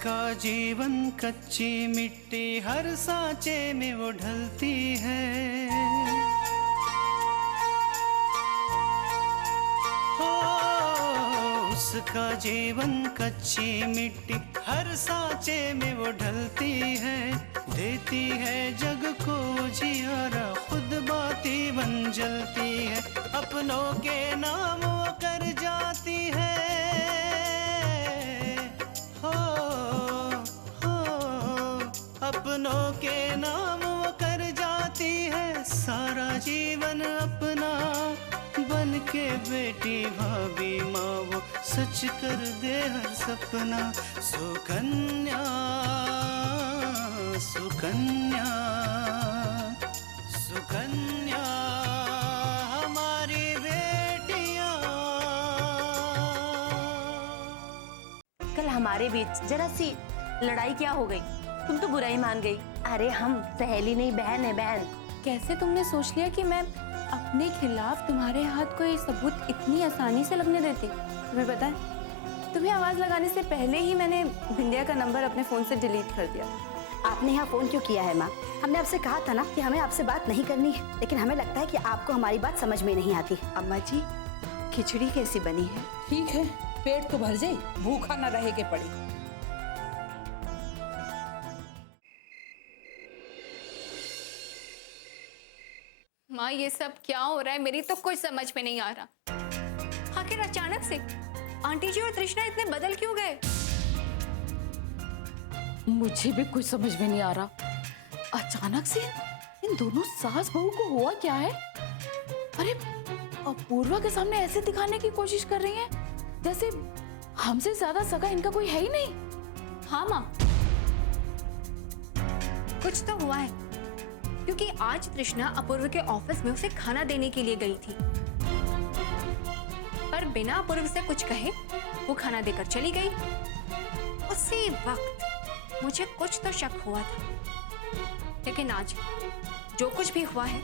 उसका जीवन कच्ची मिट्टी हर सांचे में वो ढलती है। हो उसका जीवन कच्ची मिट्टी हर सांचे में वो ढलती है। देती है जग को जियारा, खुद बाती बन जलती है। अपनों के नाम वो कर जाती है। अपनों के नाम वो कर जाती है। सारा जीवन अपना बन के बेटी भाभी माँ वो सच कर दे हर सपना। सुकन्या सुकन्या सुकन्या हमारी बेटियाँ। कल हमारे बीच जरा सी लड़ाई क्या हो गई? तुम तो बुरा ही मान गई। अरे हम सहेली नहीं, बहन है बहन। कैसे तुमने सोच लिया कि मैं अपने खिलाफ तुम्हारे हाथ कोई सबूत इतनी आसानी से लगने देती? तुम्हें पता है, तुम्हें आवाज लगाने से पहले ही मैंने बिंदिया का नंबर अपने फोन से डिलीट कर दिया। आपने यहाँ फोन क्यों किया है माँ? हमने आपसे कहा था ना कि हमें आपसे बात नहीं करनी है, लेकिन हमें लगता है कि आपको हमारी बात समझ में नहीं आती। अम्मा जी, खिचड़ी कैसी बनी है? ठीक है, पेट तो भर जाए, भूखा न रहे के पड़ी। माँ ये सब क्या हो रहा है? मेरी तो कुछ समझ में नहीं आ रहा। आखिर अचानक से आंटी जी और तृष्णा इतने बदल क्यों गए? मुझे भी कुछ समझ में नहीं आ रहा। अचानक से इन दोनों सास बहू को हुआ क्या है? अरे अपूर्वा के सामने ऐसे दिखाने की कोशिश कर रही हैं जैसे हमसे ज्यादा सगा इनका कोई है ही नहीं। हाँ माँ, कुछ तो हुआ है, क्योंकि आज तृष्णा अपूर्व के ऑफिस में उसे खाना देने के लिए गई थी, पर बिना अपूर्व से कुछ कहे वो खाना देकर चली गई। उसी वक्त मुझे कुछ तो शक हुआ था, लेकिन आज जो कुछ भी हुआ है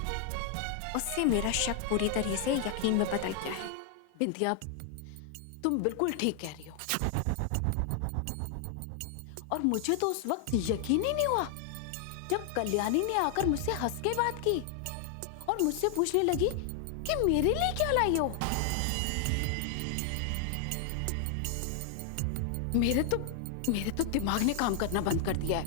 उससे मेरा शक पूरी तरह से यकीन में बदल गया है। बिंदिया, तुम बिल्कुल ठीक कह रही हो। और मुझे तो उस वक्त यकीन ही नहीं हुआ जब कल्याणी ने आकर मुझसे हंस के बात की और मुझसे पूछने लगी कि मेरे लिए क्या लाई हो। मेरे तो दिमाग ने काम करना बंद कर दिया है।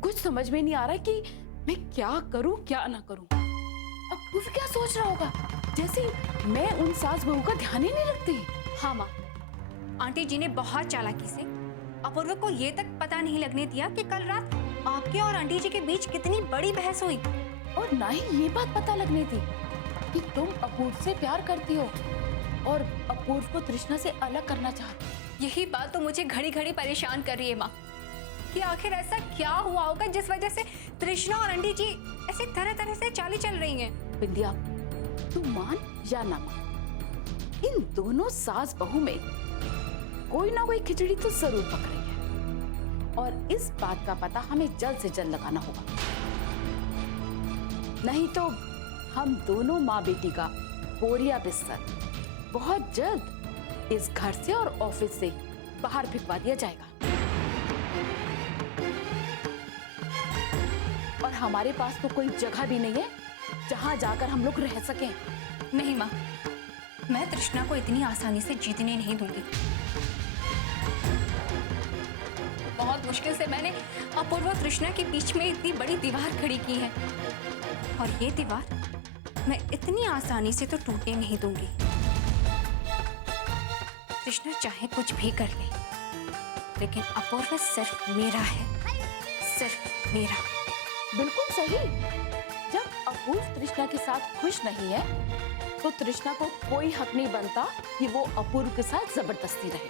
कुछ समझ में नहीं आ रहा कि मैं क्या करूं क्या ना करूं। अब वो क्या सोच रहा होगा, जैसे मैं उन सास बहू का ध्यान ही नहीं रखती। हाँ माँ, आंटी जी ने बहुत चालाकी से अपूर्व को ये तक पता नहीं लगने दिया कि कल रात आपके और आंटी जी के बीच कितनी बड़ी बहस हुई। और ना ही ये बात पता लगने दी कि तुम अपूर्व से प्यार करती हो और अपूर्व को तृष्णा से अलग करना चाहती हो। यही बात तो मुझे घड़ी घड़ी परेशान कर रही है माँ, कि आखिर ऐसा क्या हुआ होगा जिस वजह से तृष्णा और आंटी जी ऐसे तरह तरह से चाली चल रही हैं। बिंदिया, तुम मान या ना मान, इन दोनों सास बहू में कोई ना कोई खिचड़ी तो जरूर पक रही है, और इस बात का पता हमें जल्द से जल्द लगाना होगा। नहीं तो हम दोनों माँ बेटी का बोरिया बिस्तर बहुत जल्द इस घर से और ऑफिस से बाहर फेंकवा दिया जाएगा। और हमारे पास तो कोई जगह भी नहीं है जहां जाकर हम लोग रह सकें। नहीं माँ, मैं तृष्णा को इतनी आसानी से जीतने नहीं दूंगी। बहुत मुश्किल से मैंने अपूर्व और तृष्णा के बीच में इतनी बड़ी दीवार खड़ी की है, और ये दीवार मैं इतनी आसानी से तो टूटने नहीं दूंगी। तृष्णा चाहे कुछ भी कर ले, लेकिन अपूर्व सिर्फ मेरा है, सिर्फ मेरा। बिल्कुल सही। जब अपूर्व तृष्णा के साथ खुश नहीं है तो तृष्णा को कोई हक नहीं बनता कि वो अपूर्व के साथ जबरदस्ती रहे।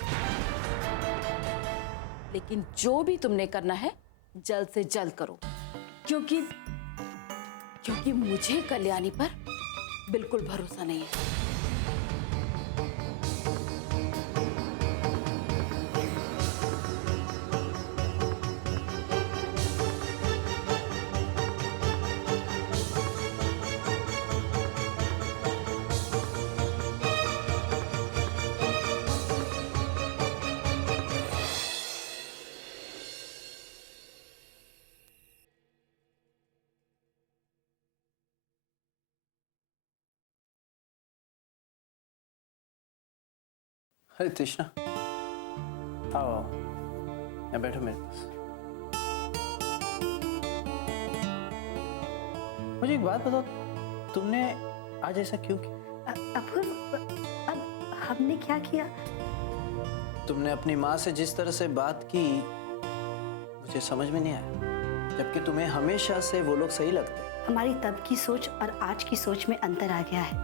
लेकिन जो भी तुमने करना है जल्द से जल्द करो, क्योंकि मुझे कल्याणी पर बिल्कुल भरोसा नहीं है। अरे तृष्णा, आओ आओ, यहाँ बैठो मेरे पास। मुझे एक बात बताओ, तुमने आज ऐसा क्यों किया? अपूर्व, अब हमने क्या किया? तुमने अपनी माँ से जिस तरह से बात की मुझे समझ में नहीं आया, जबकि तुम्हें हमेशा से वो लोग सही लगते हैं। हमारी तब की सोच और आज की सोच में अंतर आ गया है।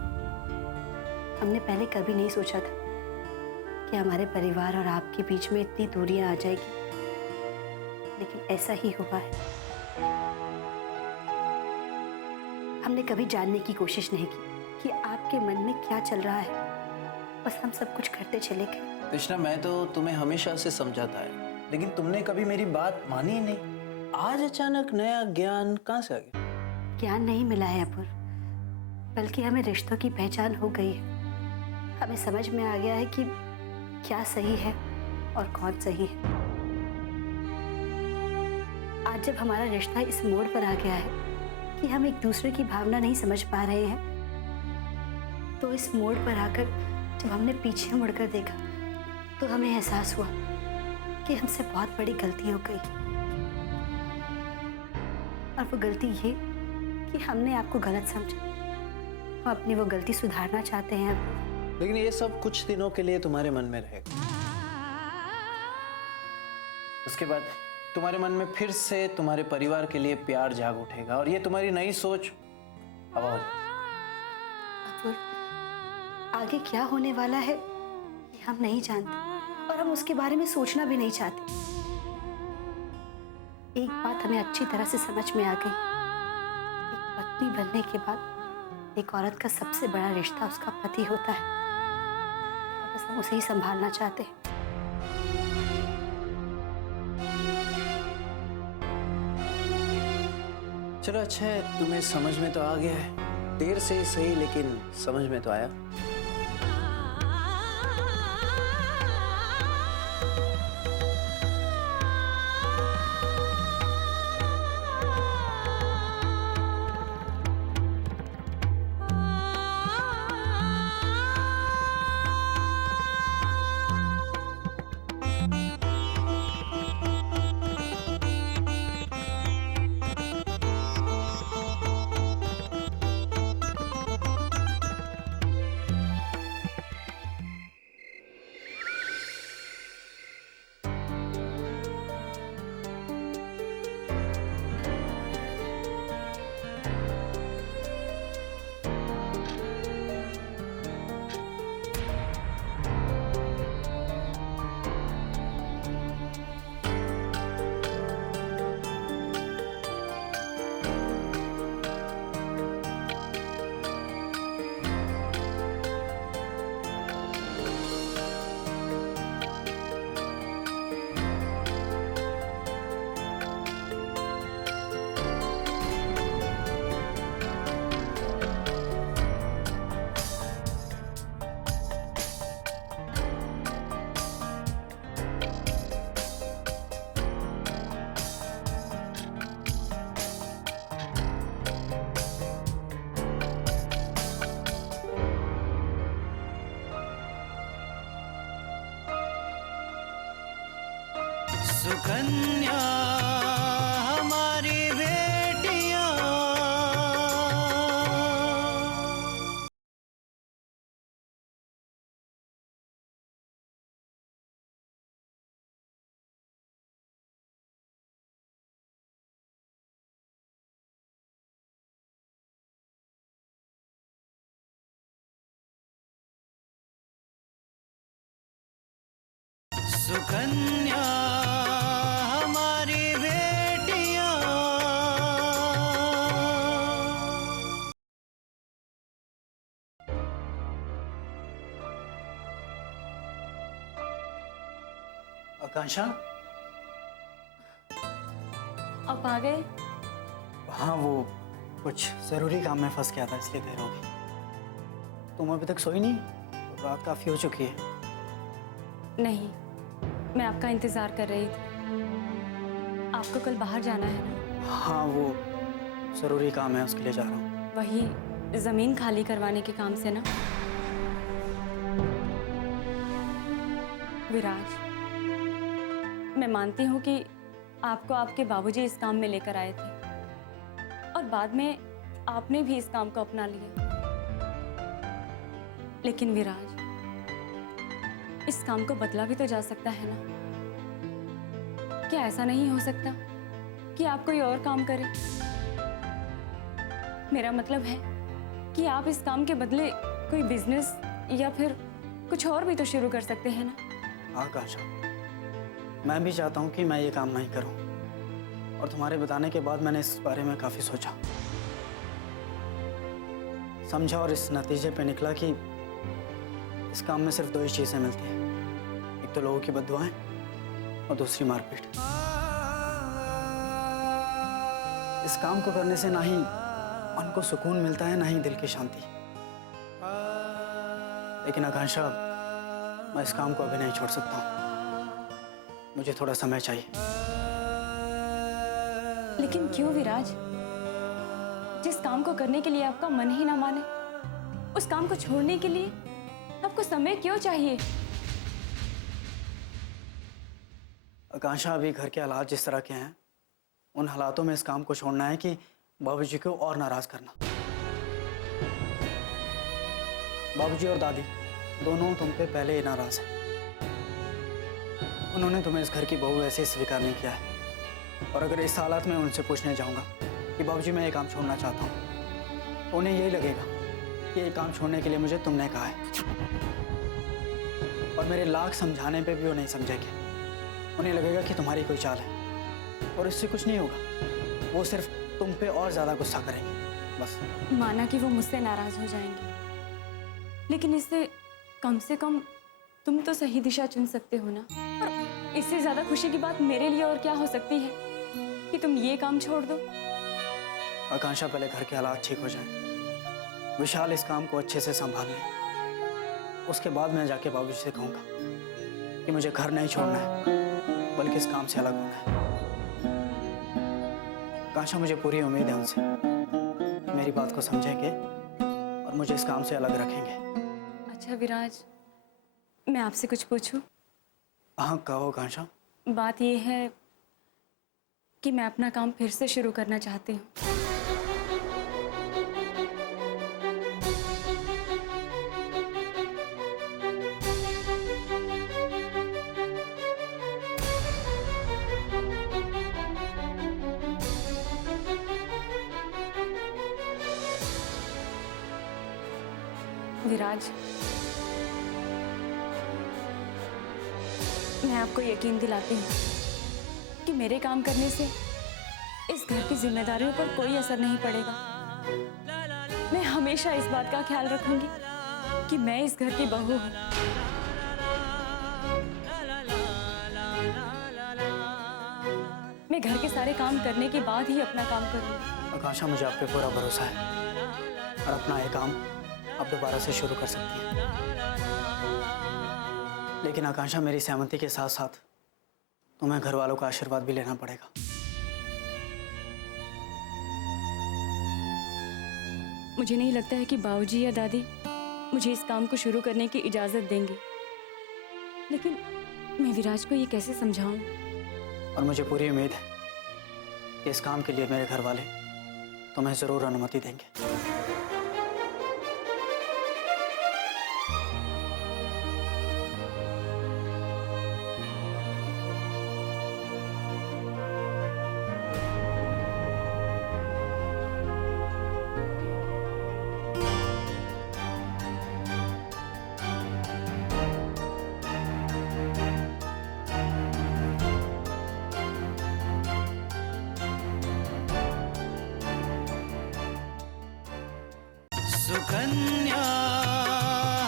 हमने पहले कभी नहीं सोचा था कि हमारे परिवार और आपके बीच में इतनी दूरियां आ जाएगी, लेकिन ऐसा ही हुआ है। हमने कभी जानने की कोशिश नहीं की कि आपके मन में क्या चल रहा है, बस हम सब कुछ करते चले गए। कृष्णा, मैं तो तुम्हें हमेशा से समझाता है, लेकिन तुमने कभी मेरी बात मानी ही नहीं। आज अचानक नया ज्ञान कहाँ से आ गया? ज्ञान नहीं मिला है अपूर्व, बल्कि हमें रिश्तों की पहचान हो गई है। हमें समझ में आ गया है कि क्या सही है और कौन सही है। आज जब हमारा रिश्ता इस मोड़ पर आ गया है कि हम एक दूसरे की भावना नहीं समझ पा रहे हैं, तो इस मोड़ पर आकर जब हमने पीछे मुड़कर देखा तो हमें एहसास हुआ कि हमसे बहुत बड़ी गलती हो गई। और वो गलती ये कि हमने आपको गलत समझा। हम अपनी वो गलती सुधारना चाहते हैं अब। लेकिन ये सब कुछ दिनों के लिए तुम्हारे मन में रहेगा। उसके बाद तुम्हारे मन में फिर से तुम्हारे परिवार के लिए प्यार जाग उठेगा और ये तुम्हारी नई सोच हवा हो जाएगी। आगे क्या होने वाला है ये हम नहीं जानते और हम उसके बारे में सोचना भी नहीं चाहते। एक बात हमें अच्छी तरह से समझ में आ गई, एक पत्नी बनने के बाद एक औरत का सबसे बड़ा रिश्ता उसका पति होता है। बस हम उसे ही संभालना चाहते हैं। चलो अच्छा है, तुम्हें समझ में तो आ गया है, देर से ही सही लेकिन समझ में तो आया। सुकन्या हमारी बेटियां, सुकन्या हमारी बेटियां। आकांक्षा, आप आ गए? हाँ, वो कुछ ज़रूरी काम में फंस गया था इसलिए देर हो गई। तुम अभी तक सोई नहीं? रात काफ़ी हो चुकी है। नहीं, मैं आपका इंतज़ार कर रही थी। आपको कल बाहर जाना है ना? हाँ, वो ज़रूरी काम है, उसके लिए जा रहा हूँ। वही ज़मीन खाली करवाने के काम से ना? विराज, मैं मानती हूँ कि आपको आपके बाबूजी इस काम में लेकर आए थे और बाद में आपने भी इस काम को अपना लिया। लेकिन विराज, इस काम को बदला भी तो जा सकता है ना? क्या ऐसा नहीं हो सकता कि आप कोई और काम करें? मेरा मतलब है कि आप इस काम के बदले कोई बिजनेस या फिर कुछ और भी तो शुरू कर सकते हैं ना? आकाशा, मैं भी चाहता हूँ कि मैं ये काम नहीं करूँ, और तुम्हारे बताने के बाद मैंने इस बारे में काफ़ी सोचा, समझा, और इस नतीजे पे निकला कि इस काम में सिर्फ दो ही चीज़ें मिलती हैं, एक तो लोगों की बद्दुआएं और दूसरी मारपीट। इस काम को करने से ना ही मन को सुकून मिलता है, ना ही दिल की शांति। लेकिन आकांक्षा, मैं इस काम को अभी नहीं छोड़ सकता हूँ, मुझे थोड़ा समय चाहिए। लेकिन क्यों विराज? जिस काम को करने के लिए आपका मन ही ना माने, उस काम को छोड़ने के लिए आपको समय क्यों चाहिए? आकांक्षा, अभी घर के हालात जिस तरह के हैं, उन हालातों में इस काम को छोड़ना है कि बाबूजी को और नाराज करना। बाबूजी और दादी दोनों तुम पे पहले ही नाराज हैं। उन्होंने तुम्हें इस घर की बहू ऐसे स्वीकार नहीं किया है, और अगर इस हालात में उनसे पूछने जाऊंगा कि बाबूजी मैं ये काम छोड़ना चाहता हूँ, तो उन्हें यही लगेगा कि ये काम छोड़ने के लिए मुझे तुमने कहा है, और मेरे लाख समझाने पे भी वो नहीं समझेंगे। उन्हें लगेगा कि तुम्हारी कोई चाल है, और इससे कुछ नहीं होगा, वो सिर्फ तुम पे और ज्यादा गुस्सा करेंगे, बस। माना कि वो मुझसे नाराज हो जाएंगे, लेकिन इससे कम से कम तुम तो सही दिशा चुन सकते हो ना। और इससे ज्यादा खुशी की बात मेरे लिए और क्या हो सकती है कि तुम ये काम छोड़ दो। आकांक्षा, पहले घर के हालात ठीक हो जाएं, विशाल इस काम को अच्छे से संभाल ले, उसके बाद मैं जाके बाबूजी से कहूँगा कि मुझे घर नहीं छोड़ना है, बल्कि इस काम से अलग होना है। आकांक्षा, मुझे पूरी उम्मीद है उनसे, मेरी बात को समझेंगे और मुझे इस काम से अलग रखेंगे। अच्छा विराज, मैं आपसे कुछ पूछूं? हाँ, कहो आकांक्षा। बात यह है कि मैं अपना काम फिर से शुरू करना चाहती हूँ। विराज, मैं आपको यकीन दिलाती हूँ कि मेरे काम करने से इस घर की जिम्मेदारियों पर कोई असर नहीं पड़ेगा। मैं हमेशा इस बात का ख्याल रखूंगी कि मैं इस घर की बहू हूँ। मैं घर के सारे काम करने के बाद ही अपना काम करूंगी। आकांक्षा, मुझे आप पे पूरा भरोसा है, और अपना ये काम अब दोबारा से शुरू कर सकती है। लेकिन आकांक्षा, मेरी सहमति के साथ साथ तुम्हें घर वालों का आशीर्वाद भी लेना पड़ेगा। मुझे नहीं लगता है कि बाबूजी या दादी मुझे इस काम को शुरू करने की इजाजत देंगे, लेकिन मैं विराज को ये कैसे समझाऊं? और मुझे पूरी उम्मीद है कि इस काम के लिए मेरे घर वाले तुम्हें जरूर अनुमति देंगे। सुकन्या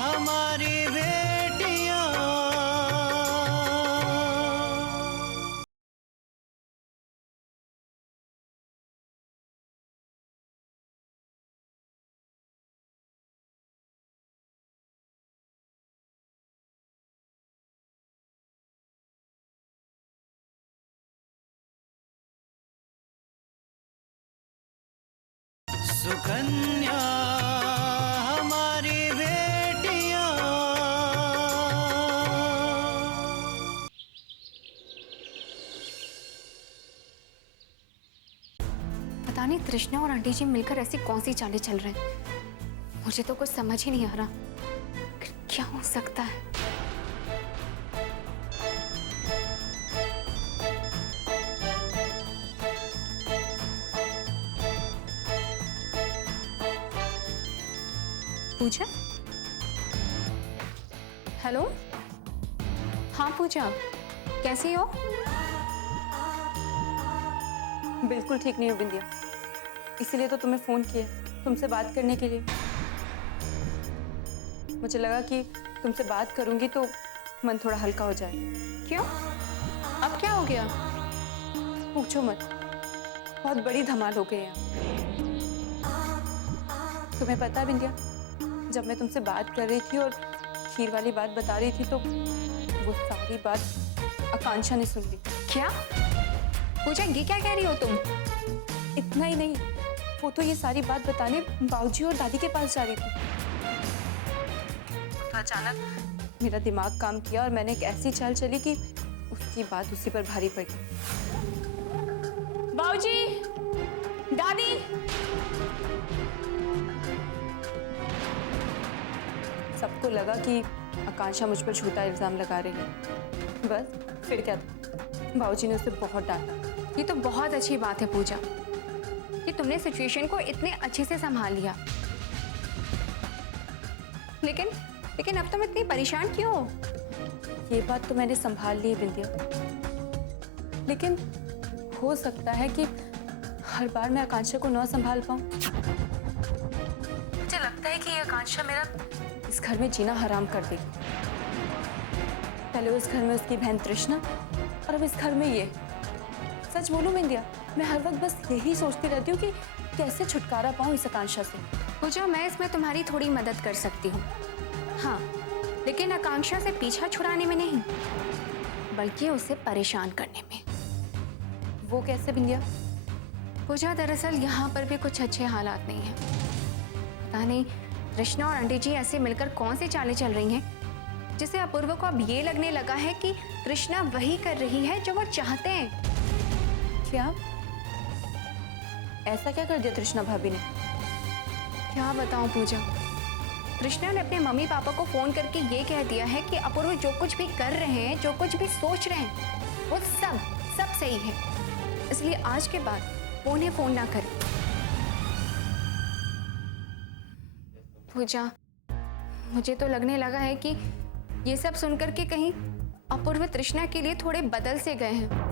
हमारी बेटियां, सुकन्या हमारी बेटियां, तृष्णा और आंटी जी मिलकर ऐसी कौन सी चालें चल रहे हैं? मुझे तो कुछ समझ ही नहीं आ रहा। क्या हो सकता है? पूजा? हेलो? हाँ पूजा, कैसी हो? बिल्कुल ठीक नहीं हो बिंदिया, इसीलिए तो तुम्हें फ़ोन किया, तुमसे बात करने के लिए। मुझे लगा कि तुमसे बात करूंगी तो मन थोड़ा हल्का हो जाए। क्यों? अब क्या हो गया? पूछो मत, बहुत बड़ी धमाल हो गई है। तुम्हें पता है बिंदिया, जब मैं तुमसे बात कर रही थी और खीर वाली बात बता रही थी तो वो सारी बात आकांक्षा ने सुन ली। क्या? पूजा, ये क्या कह रही हो तुम? इतना ही नहीं, वो तो ये सारी बात बताने बाबूजी और दादी के पास जा रही थी। तो अचानक मेरा दिमाग काम किया और मैंने एक ऐसी चाल चली कि उसकी बात उसी पर भारी पड़ गई। बाबूजी, दादी, सबको लगा कि आकांक्षा मुझ पर झूठा इल्जाम लगा रही है। बस फिर क्या था, बाबूजी ने उसे बहुत डांटा। ये तो बहुत अच्छी बात है पूजा कि तुमने सिचुएशन को इतने अच्छे से संभाल लिया। लेकिन अब तुम इतनी परेशान क्यों हो? ये बात तो मैंने संभाल ली है बिंदिया, लेकिन हो सकता है कि हर बार मैं आकांक्षा को ना संभाल पाऊं। मुझे लगता है कि ये आकांक्षा मेरा इस घर में जीना हराम कर देगी। पहले उस घर में उसकी बहन तृष्णा और अब इस घर में ये। सच बोलूं बिंदिया, मैं हर वक्त बस यही सोचती रहती हूँ कि कैसे छुटकारा पाऊं इस आकांक्षा से। पूजा, मैं इसमें तुम्हारी थोड़ी मदद कर सकती हूँ, हाँ, लेकिन आकांक्षा से पीछा छुड़ाने में नहीं, बल्कि उसे परेशान करने में। वो कैसे बिंदिया? पूजा, दरअसल यहाँ पर भी कुछ अच्छे हालात नहीं हैं। पता नहीं तृष्णा और आंटी जी ऐसे मिलकर कौन सी चालें चल रही हैं, जिससे अपूर्व को अब ये लगने लगा है कि तृष्णा वही कर रही है जो वो चाहते हैं। क्या? ऐसा क्या कर दिया तृष्णा भाभी ने? क्या बताऊं पूजा, तृष्णा ने अपने मम्मी पापा को फोन करके ये कह दिया है कि अपूर्व जो कुछ भी कर रहे हैं, जो कुछ भी सोच रहे हैं, वो सब सही है, इसलिए आज के बाद उन्हें फोन ना करें। पूजा, मुझे तो लगने लगा है कि ये सब सुनकर के कहीं अपूर्व तृष्णा के लिए थोड़े बदल से गए हैं।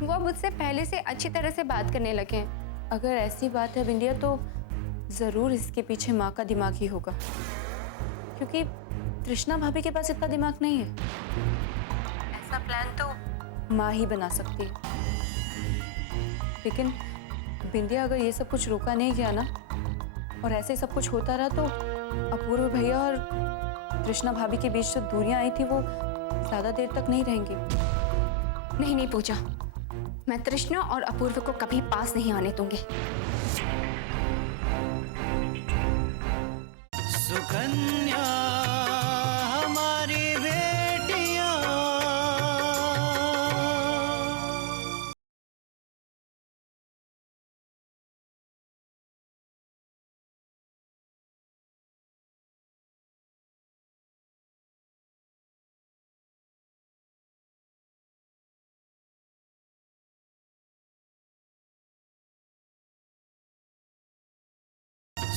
वो मुझसे पहले से अच्छी तरह से बात करने लगे हैं। अगर ऐसी बात है बिंदिया तो जरूर इसके पीछे माँ का दिमाग ही होगा, क्योंकि तृष्णा भाभी के पास इतना दिमाग नहीं है। ऐसा प्लान तो माँ ही बना सकती है। लेकिन बिंदिया, अगर ये सब कुछ रोका नहीं गया ना और ऐसे सब कुछ होता रहा तो अपूर्व भैया और तृष्णा भाभी के बीच जो दूरियां आई थी वो ज्यादा देर तक नहीं रहेंगी। नहीं पूजा, मैं तृष्णा और अपूर्व को कभी पास नहीं आने दूंगी। सुकन्या हमारी बेटियां,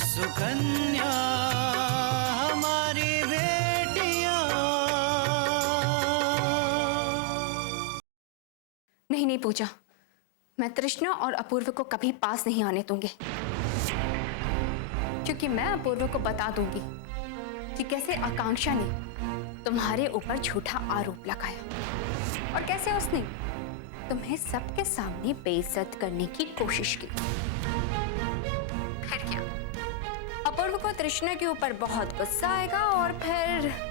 सुकन्या हमारी बेटियां। नहीं पूजा, मैं तृष्णा और अपूर्व को कभी पास नहीं आने दूंगी, क्योंकि मैं अपूर्व को बता दूंगी कि कैसे आकांक्षा ने तुम्हारे ऊपर झूठा आरोप लगाया और कैसे उसने तुम्हें सबके सामने बेइज्जत करने की कोशिश की। फिर क्या, अपूर्व को तृष्णा के ऊपर बहुत गुस्सा आएगा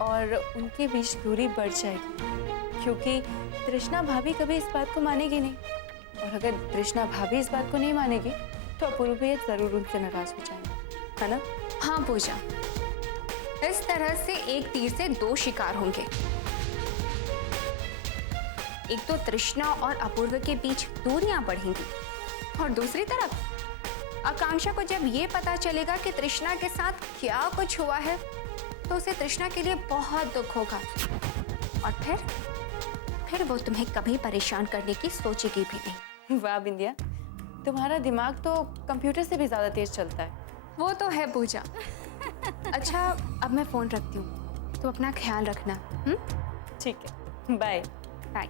और उनके बीच दूरी बढ़ जाएगी, क्योंकि तृष्णा भाभी कभी इस बात को मानेगी नहीं, और अगर तृष्णा भाभी इस बात को नहीं मानेगी तो अपूर्व भैया जरूर उनसे नाराज हो जाएंगे, है ना? हाँ पूजा, इस तरह से एक तीर से दो शिकार होंगे। एक तो तृष्णा और अपूर्व के बीच दूरियां बढ़ेंगी और दूसरी तरफ आकांक्षा को जब ये पता चलेगा कि तृष्णा के साथ क्या कुछ हुआ है तो उसे तृष्णा के लिए बहुत दुख होगा और फिर वो तुम्हें कभी परेशान करने की सोचेगी भी नहीं। वाह बिंदिया, तुम्हारा दिमाग तो कंप्यूटर से भी ज्यादा तेज चलता है। वो तो है पूजा। अच्छा अब मैं फोन रखती हूँ, तो अपना ख्याल रखना। ठीक है, बाय बाय।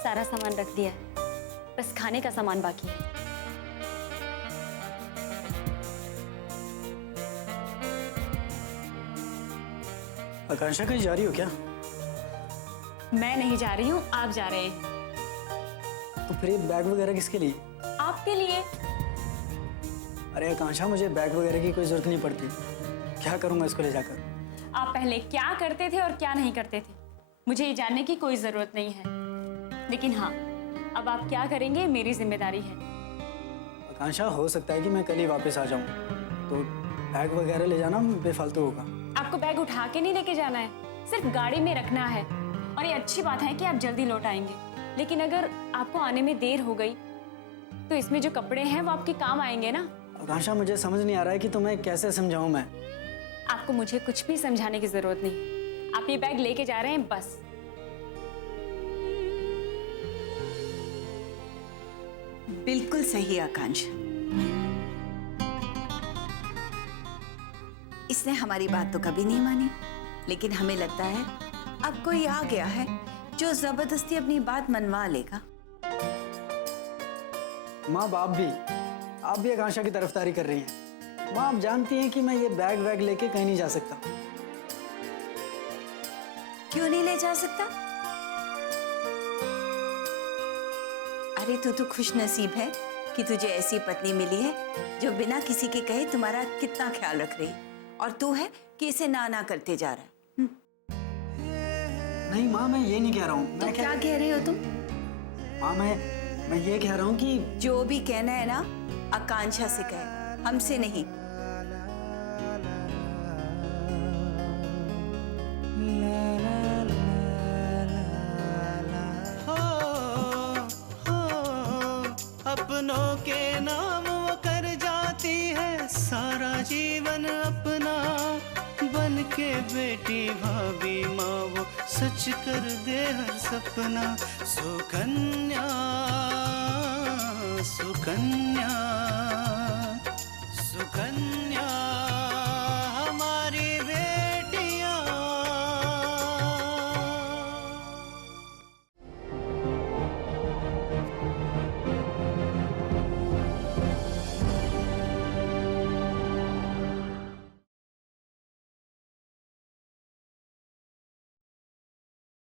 सारा सामान रख दिया है, बस खाने का सामान बाकी है। आकांक्षा कहीं जा रही हो क्या? मैं नहीं जा रही हूँ, आप जा रहे हैं। तो फिर ये बैग वगैरह किसके लिए? आपके लिए। अरे आकांक्षा, मुझे बैग वगैरह की कोई जरूरत नहीं पड़ती। क्या करूंगा इसको ले जाकर? आप पहले क्या करते थे और क्या नहीं करते थे, मुझे ये जानने की कोई जरूरत नहीं है। लेकिन हाँ, अब आप क्या करेंगे मेरी जिम्मेदारी है। आकांक्षा, हो सकता है कि मैं कल ही वापस आ जाऊं, तो बैग वगैरह ले जाना बेफालतू होगा। आपको बैग उठा के नहीं लेके जाना है, सिर्फ गाड़ी में रखना है। और ये अच्छी बात है कि आप जल्दी लौट आएंगे, लेकिन अगर आपको आने में देर हो गई तो इसमें जो कपड़े हैं वो आपके काम आएंगे ना। आकांक्षा, मुझे समझ नहीं आ रहा है कि तुम्हें कैसे समझाऊं मैं। आपको मुझे कुछ भी समझाने की जरूरत नहीं, आप ये बैग लेके जा रहे हैं बस। बिल्कुल सही आकांक्षा, इसने हमारी बात तो कभी नहीं मानी, लेकिन हमें लगता है अब कोई आ गया है जो जबरदस्ती अपनी बात मनवा लेगा। माँ बाप भी, आप भी आकांक्षा की तरफदारी कर रही हैं। माँ, आप जानती हैं कि मैं ये बैग वैग लेके कहीं नहीं जा सकता। क्यों नहीं ले जा सकता? अरे तू तो खुश नसीब है कि तुझे ऐसी पत्नी मिली है जो बिना किसी के कहे तुम्हारा कितना ख्याल रख रही, और तू है कि इसे ना करते जा रहा है। नहीं माँ, मैं ये नहीं कह रहा हूँ। तो क्या कह रहे हो तुम? माँ, मैं ये कह रहा हूँ कि जो भी कहना है ना आकांक्षा से कहे, हमसे नहीं। अपनों के नाम वो कर जाती है सारा जीवन अपना, बन के बेटी भाभी माँ वो सच कर दे हर सपना। सुकन्या सुकन्या सुकन्या